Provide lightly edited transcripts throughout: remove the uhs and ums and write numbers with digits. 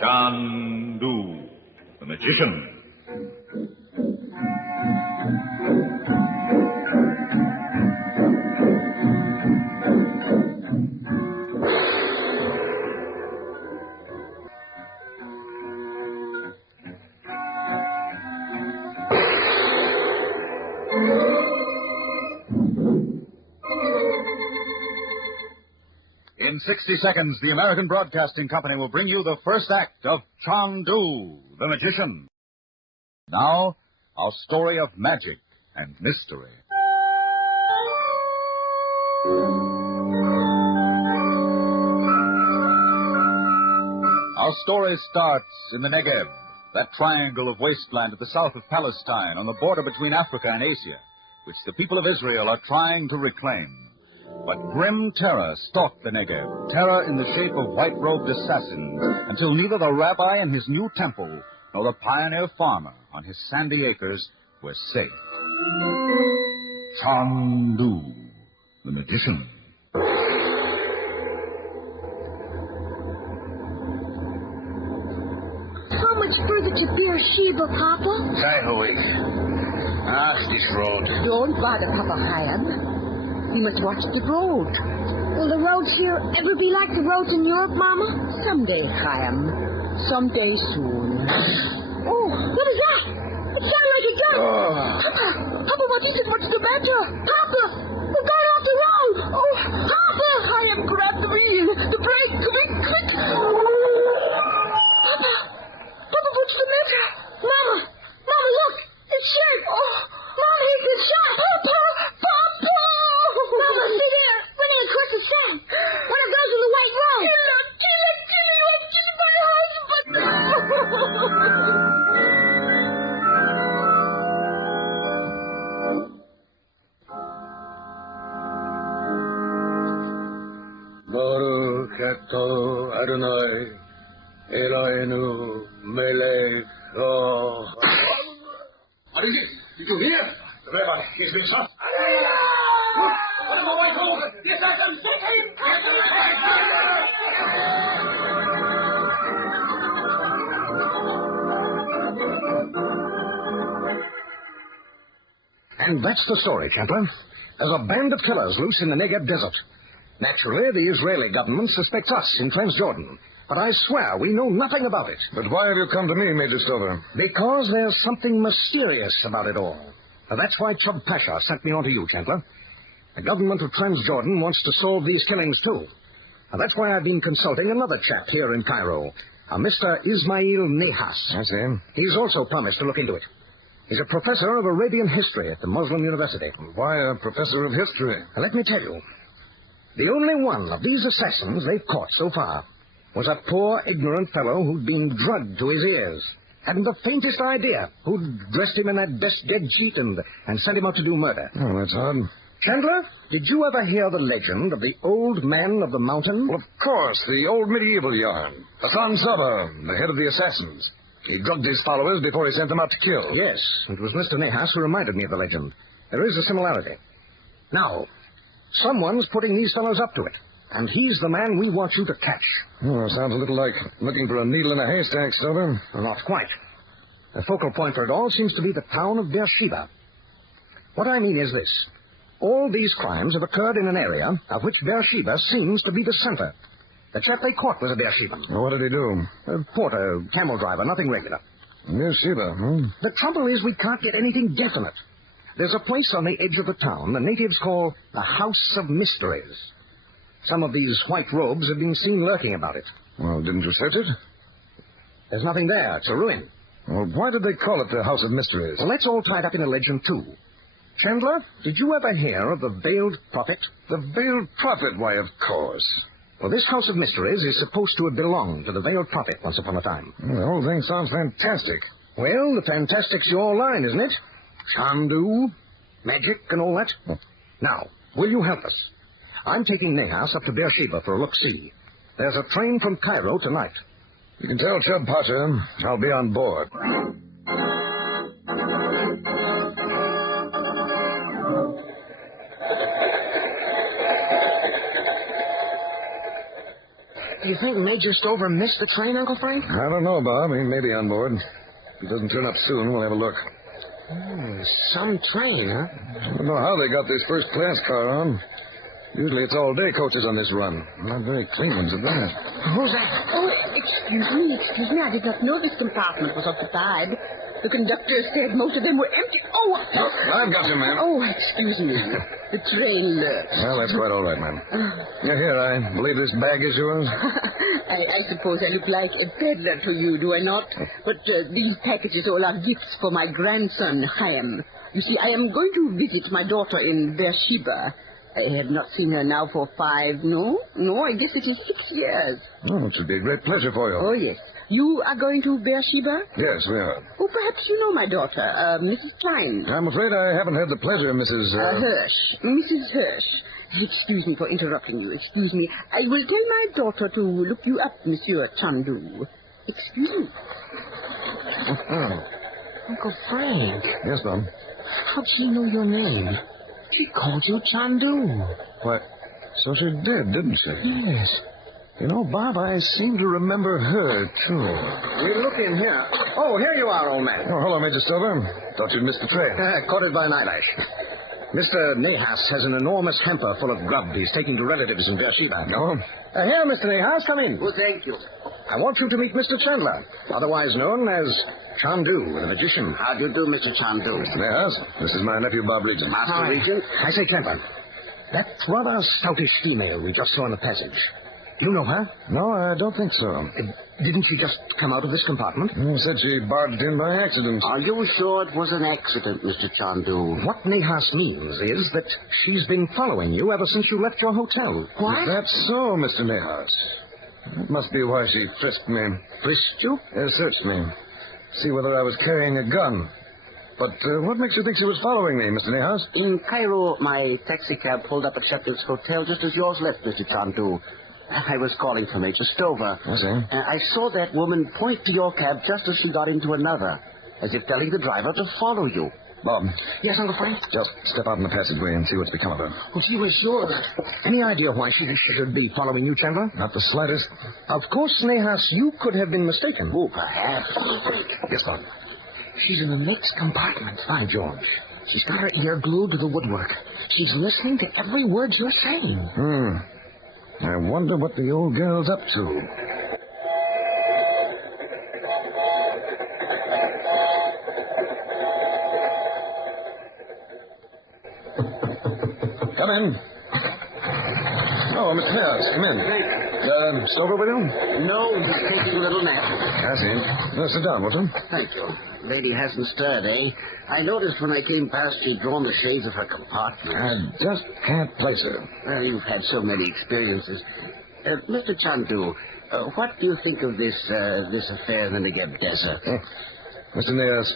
Chandu, the magician. In 60 seconds, the American Broadcasting Company will bring you the first act of Chandu, the magician. Now, our story of magic and mystery. Our story starts in the Negev, that triangle of wasteland at the south of Palestine, on the border between Africa and Asia, which the people of Israel are trying to reclaim. But grim terror stalked the Negev, terror in the shape of white-robed assassins, until neither the rabbi in his new temple nor the pioneer farmer on his sandy acres were safe. Chandu, the magician. How much further to Beersheba, Papa? This road. Don't bother, Papa Chaim. We must watch the road. Will the roads here ever be like the roads in Europe, Mama? Someday, Chaim. Someday soon. Oh, what is that? It sounded like a gun. Papa, what is it? What's the matter? Papa, we're going off the road. Oh, Papa! Chaim, grab the wheel. The brake. Quick, quick. Papa, what's the matter? Mama, look. It's Sheriff. Oh, Mama, he's been shot. Papa! Mama, stay there, running across the sand. One of those on the white road. Kill him, I'm killing my husband. Baruch Ato Adonai, Eloheinu Melech What is it? Did you hear? The rabbi, he's been shot. And that's the story, Chaplain. There's a band of killers loose in the Negev desert. Naturally, the Israeli government suspects us in Transjordan. But I swear we know nothing about it. But why have you come to me, Major Stover? Because there's something mysterious about it all. Now, that's why Chub Pasha sent me on to you, Chandler. The government of Transjordan wants to solve these killings, too. Now, that's why I've been consulting another chap here in Cairo, a Mr. Ismail Nehas. I see. He's also promised to look into it. He's a professor of Arabian history at the Muslim University. Why a professor of history? Now, let me tell you, the only one of these assassins they've caught so far was a poor, ignorant fellow who'd been drugged to his ears. Hadn't the faintest idea who'd dressed him in that best dead sheet and sent him out to do murder. Oh, that's odd. Chandler, did you ever hear the legend of the old man of the mountain? Well, of course, the old medieval yarn. Hassan Sabah, the head of the assassins. He drugged his followers before he sent them out to kill. Yes, it was Mr. Nehas who reminded me of the legend. There is a similarity. Now, someone's putting these fellows up to it, and he's the man we want you to catch. Oh, sounds a little like looking for a needle in a haystack, Stover. Well, not quite. The focal point for it all seems to be the town of Beersheba. What I mean is this. All these crimes have occurred in an area of which Beersheba seems to be the center. The chap they caught was a Beersheban. Well, what did he do? A porter, camel driver, nothing regular. Beersheba, huh? The trouble is we can't get anything definite. There's a place on the edge of the town the natives call the House of Mysteries. Some of these white robes have been seen lurking about it. Well, didn't you search it? There's nothing there. It's a ruin. Well, why did they call it the House of Mysteries? Well, that's all tied up in a legend, too. Chandler, did you ever hear of the Veiled Prophet? The Veiled Prophet? Why, of course. Well, this House of Mysteries is supposed to have belonged to the Veiled Prophet once upon a time. Well, the whole thing sounds fantastic. Well, the fantastic's your line, isn't it? Chandu, magic, and all that. Now, will you help us? I'm taking Nehas up to Beersheba for a look-see. There's a train from Cairo tonight. You can tell Chub Pasha I'll be on board. Do you think Major Stover missed the train, Uncle Frank? I don't know, Bob. He may be on board. If he doesn't turn up soon, we'll have a look. Some train, huh? I don't know how they got this first-class car on. Usually it's all-day coaches on this run. Not very clean ones at that. Who's that? Oh, excuse me. I did not know this compartment was occupied. The conductor said most of them were empty. Oh, I've got you, ma'am. oh, excuse me. The train lurched. Well, that's quite all right, ma'am. Here, I believe this bag is yours. I suppose I look like a peddler to you, do I not? But these packages all are gifts for my grandson, Chaim. You see, I am going to visit my daughter in Beersheba. I have not seen her now for I guess it is 6 years. Oh, it should be a great pleasure for you. Oh, yes. You are going to Beersheba? Yes, we are. Oh, perhaps you know my daughter, Mrs. Klein. I'm afraid I haven't had the pleasure, Mrs. Hirsch. Mrs. Hirsch. Excuse me for interrupting you. Excuse me. I will tell my daughter to look you up, Monsieur Chandu. Excuse me. Uncle Frank. Yes, Bob. How'd she know your name? She called you Chandu. Why, so she did, didn't she? Yes. You know, Bob, I seem to remember her, too. We'll look in here. Oh, here you are, old man. Oh, hello, Major Stover. Thought you'd missed the train. Caught it by an eyelash. Mr. Nahas has an enormous hamper full of grub he's taking to relatives in Beersheba. No? Here, Mr. Nahas, come in. Oh, thank you. I want you to meet Mr. Chandler, otherwise known as Chandu, the magician. How do you do, Mr. Chandu? Yes, this is my nephew, Bob Regent. Master Regent? I say, Chandler, that rather stoutish female we just saw in the passage. You know her? No, I don't think so. Didn't she just come out of this compartment? Said she barged in by accident. Are you sure it was an accident, Mr. Chandu? What Nahas means is that she's been following you ever since you left your hotel. What? Is that so, Mr. Nahas? That must be why she frisked me. Frisked you? Searched me. See whether I was carrying a gun. But what makes you think she was following me, Mr. Nahas? In Cairo, my taxicab pulled up at Shepherd's Hotel just as yours left, Mr. Chandu. I was calling for Major Stover. I see. I saw that woman point to your cab just as she got into another, as if telling the driver to follow you. Bob. Yes, Uncle Frank? Just step out in the passageway and see what's become of her. Well, she was sure. Any idea why she should be following you, Chandler? Not the slightest. Of course, Nahas, you could have been mistaken. Oh, perhaps. Yes, Bob. She's in the next compartment. By George. She's got her ear glued to the woodwork. She's listening to every word you're saying. I wonder what the old girl's up to. Come in. Oh, Mr. Nahas, come in. Stover with you? No, he's taking a little nap. I see. Sit down, Wilson. Thank you. Lady hasn't stirred, eh? I noticed when I came past she'd drawn the shades of her compartment. I just can't place her. Well, you've had so many experiences. Mr. Chandu, what do you think of this affair in the Negev desert? Mr. Nahas,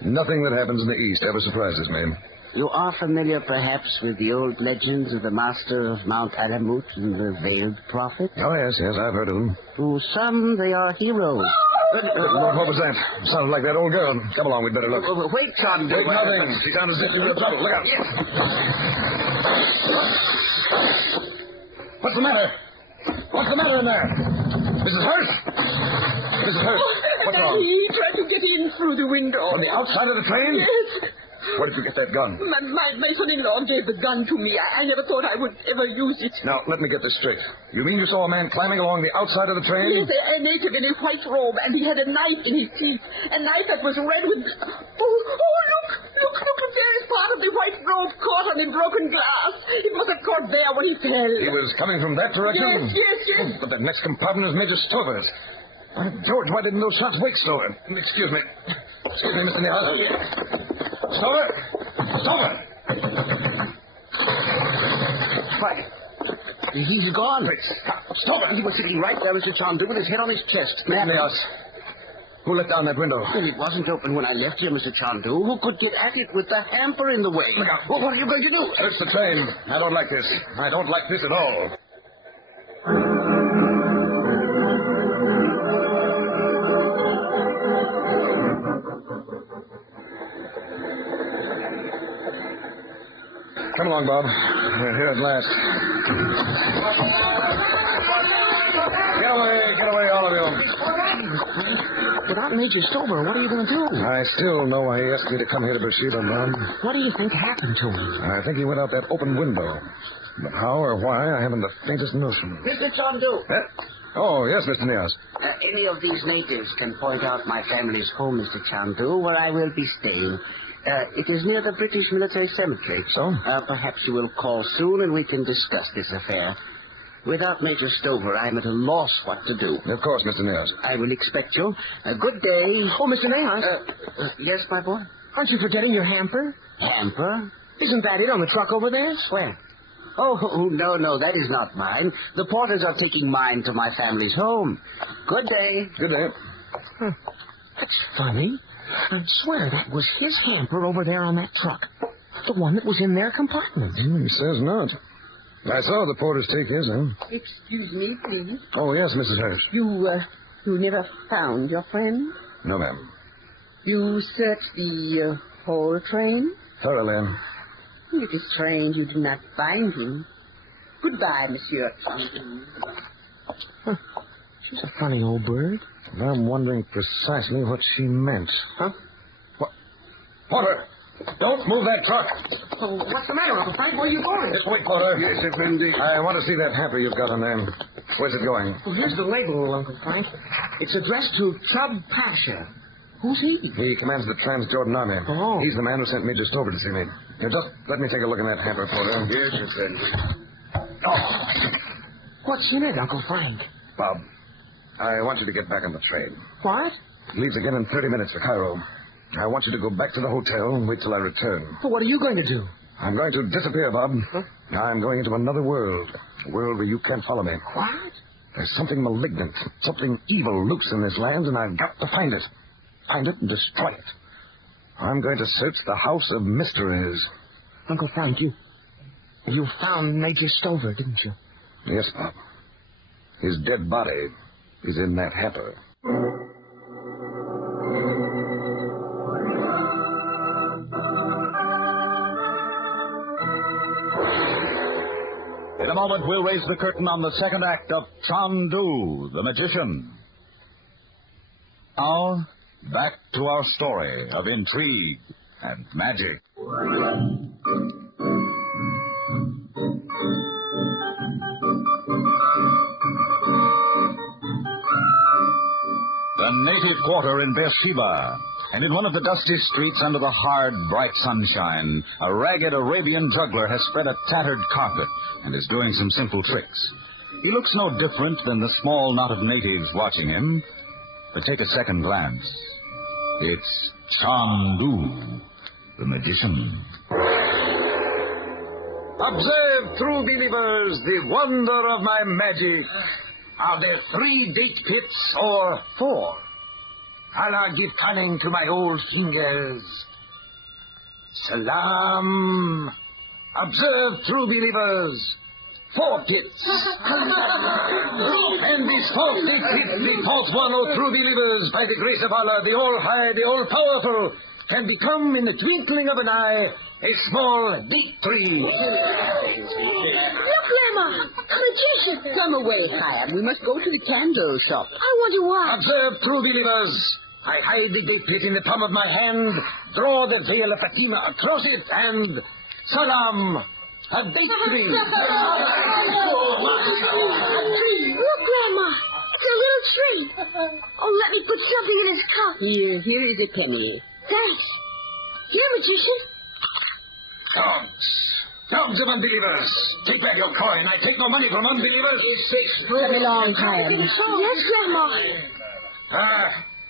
nothing that happens in the East ever surprises me. You are familiar, perhaps, with the old legends of the master of Mount Alamut and the veiled prophet? Oh, yes, I've heard of them. To some, they are heroes. What was that? Sounded like that old girl. Come along, we'd better look. Wait, Chandu. Wait, nothing. She sounds as if she was in trouble. Look out. Yes. What's the matter? What's the matter in there? Mrs. Hurst? Mrs. Hurst, what's wrong? He tried to get in through the window. From the outside of the train? Yes. Where did you get that gun? My son-in-law gave the gun to me. I never thought I would ever use it. Now, let me get this straight. You mean you saw a man climbing along the outside of the train? Yes, a native in a white robe, and he had a knife in his teeth. A knife that was red with... Look, there is part of the white robe caught on the broken glass. It must have caught there when he fell. He was coming from that direction? Yes. Oh, but the next compartment is Major Stover's. George, why didn't those shots wake Stover? Excuse me, Mr. Nahas. Stover! Why? He's gone. Stover! He was sitting right there, Mr. Chandu, with his head on his chest. Mr. Nahas, who let down that window? Well, it wasn't open when I left here, Mr. Chandu. Who could get at it with the hamper in the way? Look out. Well, what are you going to do? Search the train. I don't like this. I don't like this at all. Come along, Bob. We're here at last. Without Major Stover, what are you going to do? I still know why he asked me to come here to Bathsheba, Bob. What do you think happened to him? I think he went out that open window. But how or why, I haven't the faintest notion. Mr. Chandu, Oh, yes, Mr. Nias. any of these natives can point out my family's home, Mr. Chandu, where I will be staying. It is near the British military cemetery. So? Perhaps you will call soon and we can discuss this affair. Without Major Stover, I'm at a loss what to do. Of course, Mr. Nias. I will expect you. Good day. Oh, Mr. Nahas, Yes, my boy? aren't you forgetting your hamper? Hamper? Isn't that it on the truck over there? Where? Oh, no, that is not mine. The porters are taking mine to my family's home. Good day. Good day. That's funny. I swear that was his hamper over there on that truck. The one that was in their compartment. He says not. I saw the porters take his, Excuse me, please. Oh, yes, Mrs. Hurst. You never found your friend? No, ma'am. You searched the whole train? Thoroughly. It is strange you did not find him. Goodbye, Monsieur. She's a funny old bird. And I'm wondering precisely what she meant. Huh? What? Porter! Don't move that truck! Oh, what's the matter, Uncle Frank? Where are you going? Just wait, Porter. Yes, Effendi. I want to see that hamper you've got on there. Where's it going? Well, here's the label, Uncle Frank. It's addressed to Chub Pasha. Who's he? He commands the Transjordan Army. Oh. He's the man who sent Major Stover to see me. Here, just let me take a look in that hamper, Porter. Yes, Effendi. Oh, What's in it, Uncle Frank? Bob, I want you to get back on the train. What? It leaves again in 30 minutes for Cairo. I want you to go back to the hotel and wait till I return. Well, what are you going to do? I'm going to disappear, Bob. Huh? I'm going into another world. A world where you can't follow me. What? There's something malignant, something evil loose in this land, and I've got to find it. Find it and destroy it. I'm going to search the House of Mysteries. Uncle Frank, you found Major Stover, didn't you? Yes, Bob. His dead body is in that hamper. In a moment, we'll raise the curtain on the second act of Chandu, the Magician. Now, back to our story of intrigue and magic. The native quarter in Beersheba, and in one of the dusty streets under the hard, bright sunshine, a ragged Arabian juggler has spread a tattered carpet and is doing some simple tricks. He looks no different than the small knot of natives watching him, but take a second glance. It's Chandu, the magician. Observe, true believers, the wonder of my magic. Are there 3 date pits or 4? Allah give cunning to my old fingers. Salam. Observe, true believers, 4 pits. And this 4th date pit, the 4th one, O true believers, by the grace of Allah, the All-High, the All-Powerful, can become in the twinkling of an eye a small date tree. Look, Grandma! A magician! Come away, Chaim. We must go to the candle shop. I want to watch. Observe, true believers. I hide the date pit in the palm of my hand, draw the veil of Fatima across it, and salam, a date tree. Look, Grandma! It's a little tree. Oh, let me put something in his cup. Here is a penny. Thanks. Here, magician. Dogs of unbelievers. Take back your coin. I take no money from unbelievers. Come along, Chaim. Yes, Grandma.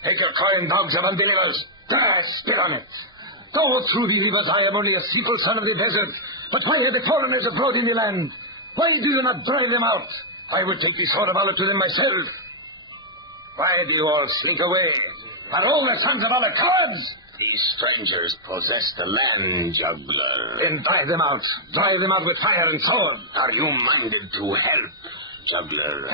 Take your coin, dogs of unbelievers. Spit on it. Go, true believers, I am only a simple son of the desert. But why are the foreigners abroad in the land? Why do you not drive them out? I would take the sword of Allah to them myself. Why do you all slink away? Are all the sons of Allah cowards? These strangers possess the land, juggler. Then drive them out. Drive them out with fire and sword. Are you minded to help, juggler?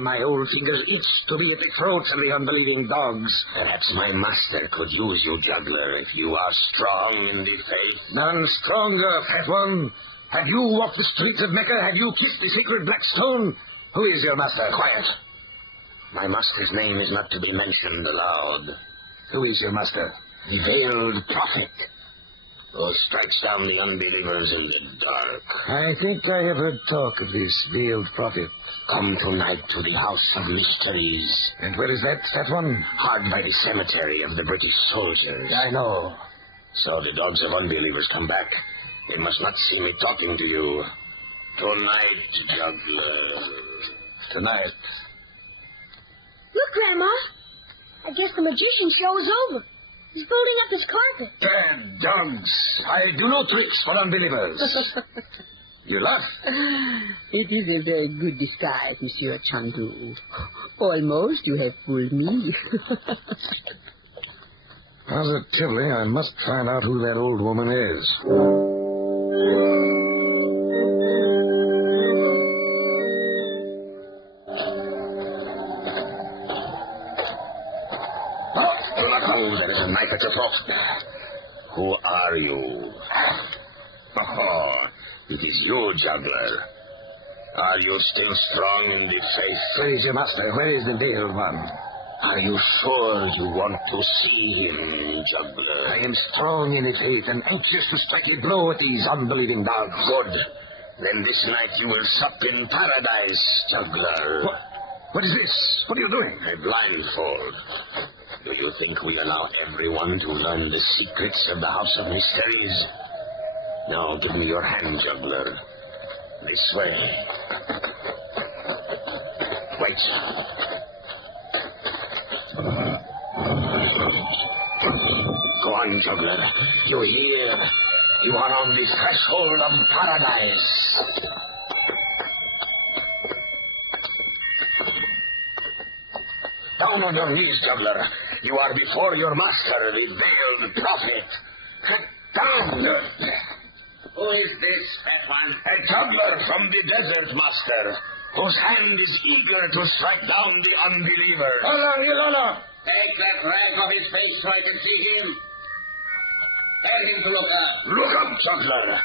My old fingers itch to be at the throats of the unbelieving dogs. Perhaps my master could use you, juggler, if you are strong in the faith. None stronger, fat one. Have you walked the streets of Mecca? Have you kissed the sacred black stone? Who is your master? Quiet. My master's name is not to be mentioned aloud. Who is your master? The veiled prophet who strikes down the unbelievers in the dark. I think I have heard talk of this veiled prophet. Come tonight to the House of Mysteries. And where is that one? Hard by the cemetery of the British soldiers. I know. So the dogs of unbelievers come back. They must not see me talking to you. Tonight, juggler. Tonight. Look, Grandma. I guess the magician show is over. He's folding up his carpet. Bad dogs. I do no tricks for unbelievers. You laugh? It is a very good disguise, Monsieur Chandu. Almost you have fooled me. Positively, I must find out who that old woman is. Oh, there is a knife at your throat. Who are you? Oh, it is you, juggler. Are you still strong in the faith? Where is your master? Where is the veiled one? Are you sure you want to see him, juggler? I am strong in the faith and anxious to strike a blow at these unbelieving dogs. Good. Then this night you will sup in paradise, juggler. What is this? What are you doing? A blindfold. Do you think we allow everyone to learn the secrets of the House of Mysteries? Now give me your hand, juggler. This way. Wait. Go on, juggler. You hear? You are on the threshold of paradise. Down on your knees, juggler. You are before your master, the veiled prophet. Down! Who is this, fat one? A juggler from the desert, master, whose hand is eager to strike down the unbelievers. Hola! Take that rag off his face so I can see him. Tell him to look up. Look up, juggler.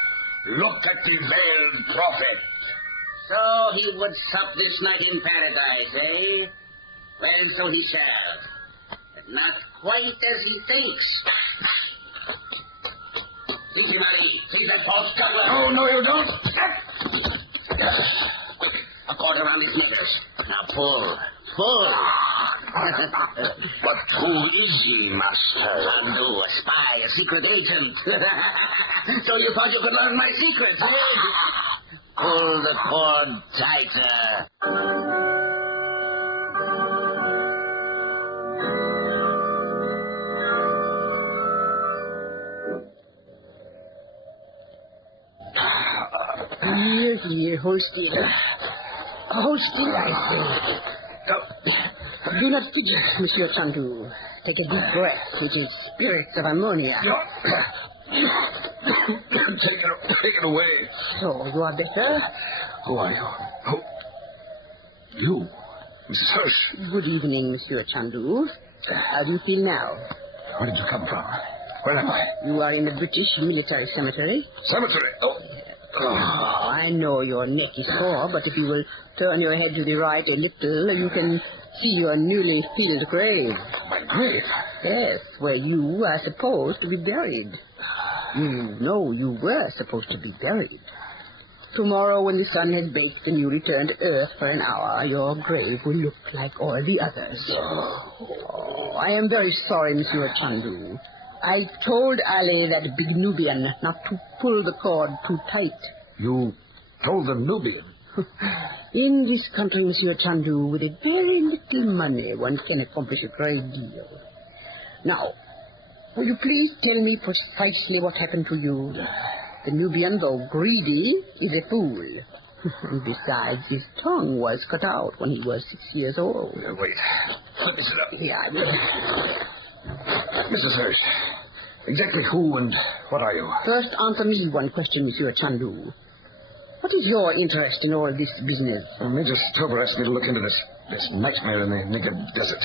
Look at the veiled prophet. So he would sup this night in paradise, eh? Well, so he shall. But not quite as he thinks. See, Mary. See that false juggler? Oh, no, you don't. A cord around his knickers. Now pull. Pull. But who is he, master? Chandu, a spy, a secret agent. So you thought you could learn my secrets, eh? Pull the cord tighter. Here, hold still. Hold still, I say. Do not fidget, Monsieur Chandu. Take a deep breath. It is spirits of ammonia. Take it away. So, you are better? Who are you? Who? You? Mrs. Hirsch. Good evening, Monsieur Chandu. How do you feel now? Where did you come from? Where am I? You are in the British military cemetery. Cemetery? Oh, I know your neck is sore, but if you will turn your head to the right a little, you can see your newly filled grave. my grave. Yes, where you are supposed to be buried. You know you were supposed to be buried. Tomorrow, when the sun has baked and you return to Earth for an hour, your grave will look like all the others. Oh, I am very sorry, Monsieur Chandu. I told Ali, that big Nubian, not to pull the cord too tight. You told the Nubian? In this country, Monsieur Chandu, with a very little money, one can accomplish a great deal. Now, will you please tell me precisely what happened to you? The Nubian, though greedy, is a fool. And besides, his tongue was cut out when he was 6 years old. Wait. Let me sit up. Yeah, I will. Mrs. Hurst, exactly who and what are you? First, answer me one question, Monsieur Chandu. What is your interest in all this business? Major Stover asked me to look into this. This nightmare in the Negev desert.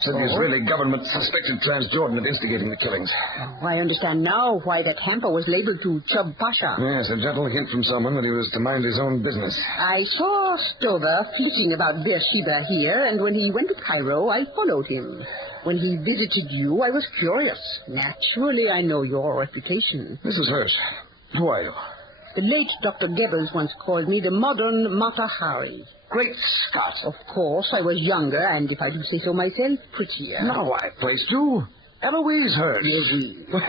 Said the Israeli government suspected Transjordan of instigating the killings. I understand now why that hamper was labeled to Chub Pasha. Yes, a gentle hint from someone that he was to mind his own business. I saw Stover flitting about Beersheba here, and when he went to Cairo, I followed him. When he visited you, I was curious. Naturally, I know your reputation. Mrs. Hirsch, who are you? The late Dr. Goebbels once called me the modern Mata Hari. Great Scott. Of course, I was younger, and if I do say so myself, prettier. Now I placed you. Eloise Hirsch. Yes,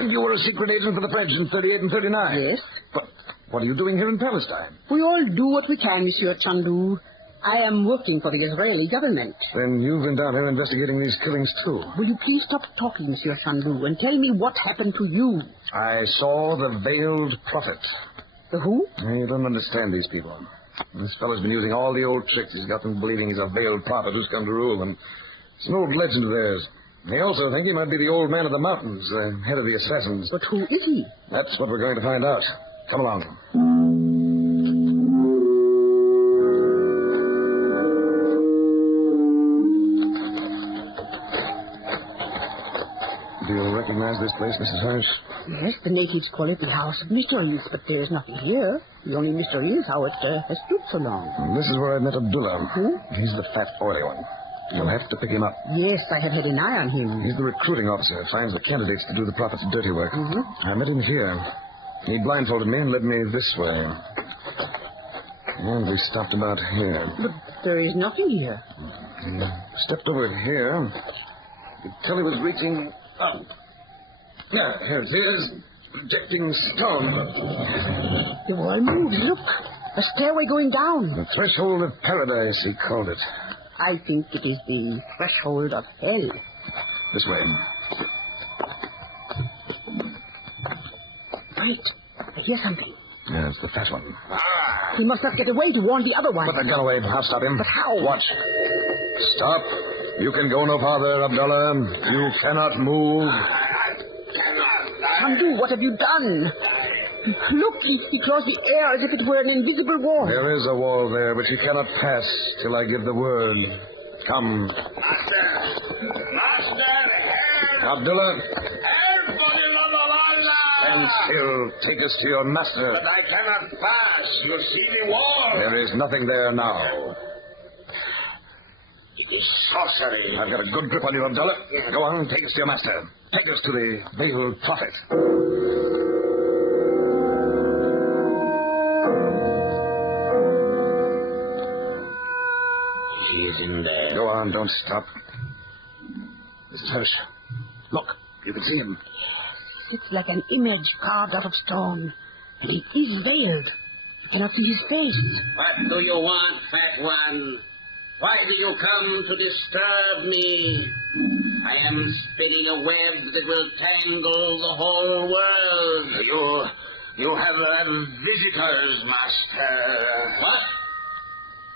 You were a secret agent for the French in 38 and 39. Yes. But what are you doing here in Palestine? We all do what we can, Monsieur Chandu. I am working for the Israeli government. Then you've been down here investigating these killings, too. Will you please stop talking, Monsieur Chandu, and tell me what happened to you? I saw the veiled prophet. The who? You don't understand these people. This fellow's been using all the old tricks. He's got them believing he's a veiled prophet who's come to rule them. It's an old legend of theirs. They also think he might be the old man of the mountains, the head of the assassins. But who is he? That's what we're going to find out. Come along. Do you recognize this place, Mrs. Hirsch? Yes, the natives call it the House of Mysteries, but there is nothing here. The only mystery is how it has stood so long. This is where I met Abdullah. Who? He's the fat, oily one. You'll have to pick him up. Yes, I have had an eye on him. He's the recruiting officer. Finds the candidates to do the prophet's dirty work. Mm-hmm. I met him here. He blindfolded me and led me this way. And we stopped about here. But there is nothing here. He stepped over here. You could tell he was reaching up. Yeah, here it is. Projecting stone. The wall moves. Look, a stairway going down. The threshold of paradise, he called it. I think it is the threshold of hell. This way. Right. I hear something. Yeah, it's the fat one. He must not get away to warn the other one. Put that gun away. I'll stop him. But how? Watch. Stop. You can go no farther, Abdullah. You cannot move. Chandu, what have you done? Look, he claws the air as if it were an invisible wall. There is a wall there, but you cannot pass till I give the word. Come. Master! Abdullah, Help for the love of Allah! stand still. Take us to your master. But I cannot pass. You see the wall. There is nothing there now. It is sorcery. I've got a good grip on you, Abdullah. Go on, take us to your master. Take us to the veiled prophet. He is in there. Go on, don't stop. Mrs. Hirsch, look, you can see him. It's like an image carved out of stone. And he is veiled. You cannot see his face. What do you want, fat one? Why do you come to disturb me? I am spinning a web that will tangle the whole world. You have visitors, master. What?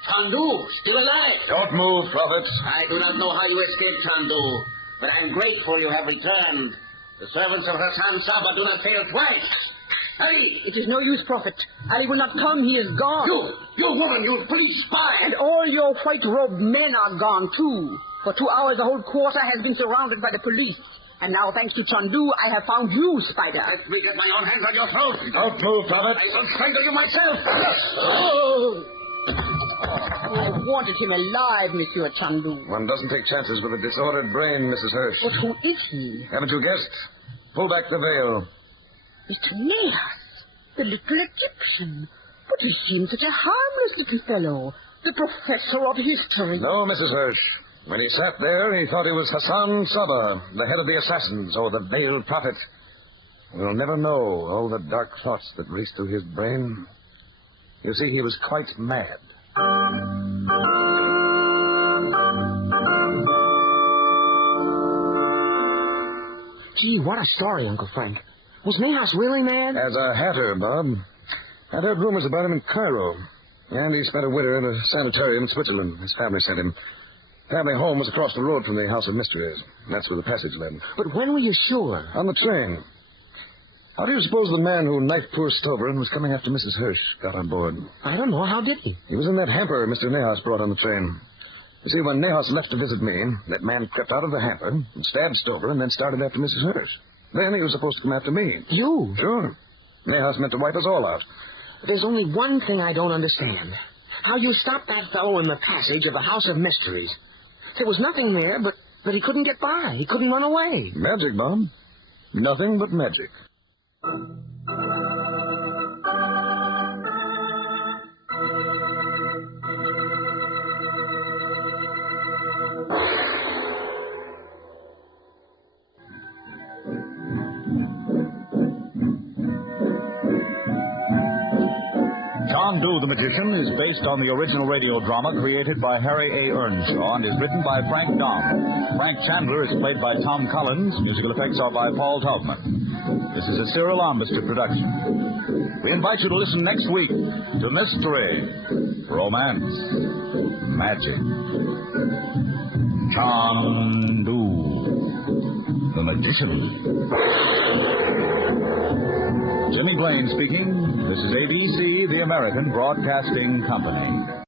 Chandu, still alive? Don't move, prophet. I do not know how you escaped, Chandu, but I'm grateful you have returned. The servants of Hassan Saba do not fail twice. Hurry! It is no use, Prophet. Ali will not come. He is gone. You woman, you police spy! And all your white-robed men are gone, too. For 2 hours, the whole quarter has been surrounded by the police. And now, thanks to Chandu, I have found you, Spider. Let me get my own hands on your throat. Don't move, prophet. I shall strangle you myself. Oh! I wanted him alive, Monsieur Chandu. One doesn't take chances with a disordered brain, Mrs. Hirsch. But who is he? Haven't you guessed? Pull back the veil. Mr. Nehas, the little Egyptian. But he seems such a harmless little fellow. The professor of history. No, Mrs. Hirsch. When he sat there, he thought he was Hassan Saba, the head of the assassins, or the veiled prophet. We'll never know all the dark thoughts that raced through his brain. You see, he was quite mad. Gee, what a story, Uncle Frank. Was Nehas really mad? As a hatter, Bob. I'd heard rumors about him in Cairo. And he spent a winter in a sanitarium in Switzerland. His family sent him. Family home was across the road from the House of Mysteries. That's where the passage led. But when were you sure? On the train. How do you suppose the man who knifed poor Stover and was coming after Mrs. Hirsch got on board? I don't know. How did he? He was in that hamper Mr. Nehas brought on the train. You see, when Nahas left to visit me, that man crept out of the hamper and stabbed Stover and then started after Mrs. Hurst. Then he was supposed to come after me. You? Sure. Nahas meant to wipe us all out. There's only one thing I don't understand. How you stopped that fellow in the passage of the House of Mysteries. There was nothing there, but he couldn't get by. He couldn't run away. Magic, Bob. Nothing but magic. Chandu the Magician is based on the original radio drama created by Harry A. Earnshaw and is written by Frank Dom. Frank Chandler is played by Tom Collins. Musical effects are by Paul Taubman. This is a Cyril Armbruster production. We invite you to listen next week to Mystery, Romance, Magic. Chandu the Magician. Jimmy Blaine speaking. This is ABC, the American Broadcasting Company.